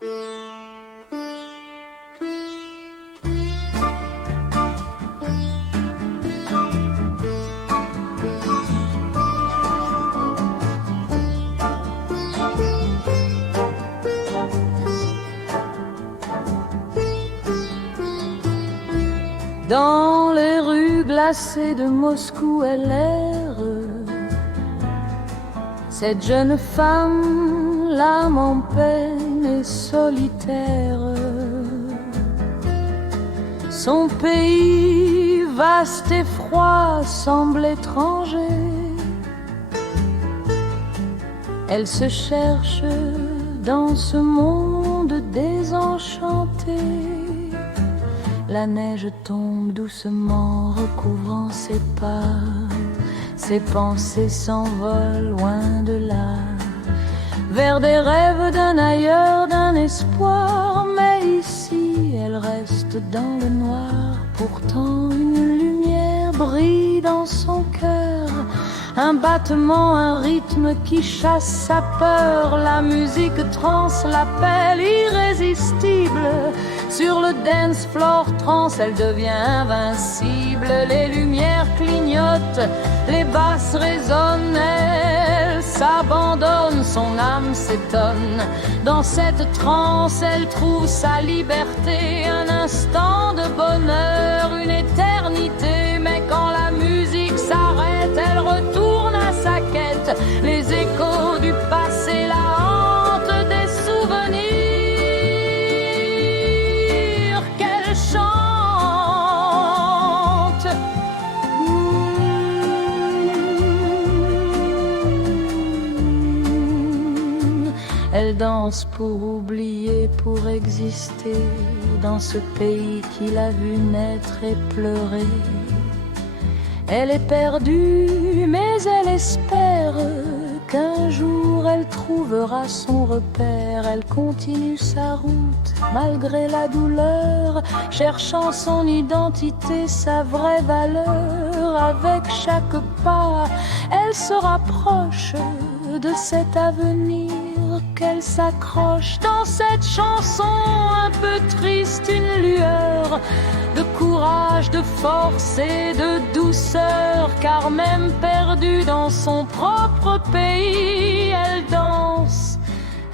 Dans les rues glacées de Moscou, elle erre, cette jeune femme, l'âme en peine et solitaire. Son pays, vaste et froid, semble étranger. Elle se cherche dans ce monde désenchanté. La neige tombe doucement, recouvrant ses pas. Ses pensées s'envolent loin de là, vers des rêves d'un ailleurs, d'un espoir. Mais ici, elle reste dans le noir. Pourtant, une lumière brille dans son cœur. Un battement, un rythme qui chasse sa peur. La musique trans l'appelle irrésistible. Sur le dance floor trans, elle devient invincible. Les lumières clignotent, les basses résonnent. Elle s'abandonne, son âme s'étonne. Dans cette transe, elle trouve sa liberté. Un instant de bonheur, une éternité. Mais quand la musique s'arrête, elle retourne à sa quête. Les échos du passé la hantent, des souvenirs qu'elle chante. Elle danse pour oublier, pour exister dans ce pays qui l'a vue naître et pleurer. Elle est perdue, mais elle espère qu'un jour elle trouvera son repère. Elle continue sa route malgré la douleur, cherchant son identité, sa vraie valeur. Avec chaque pas, elle se rapproche de cet avenir qu'elle s'accroche. Dans cette chanson un peu triste, une lueur de courage, de force et de douceur. Car même perdue dans son propre pays, elle danse,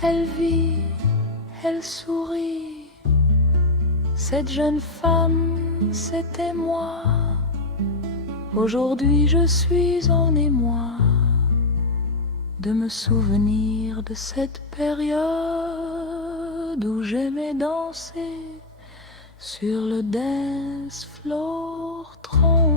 elle vit, elle sourit. Cette jeune femme, c'était moi. Aujourd'hui je suis en émoi de me souvenir de cette période où j'aimais danser sur le dance floor trans.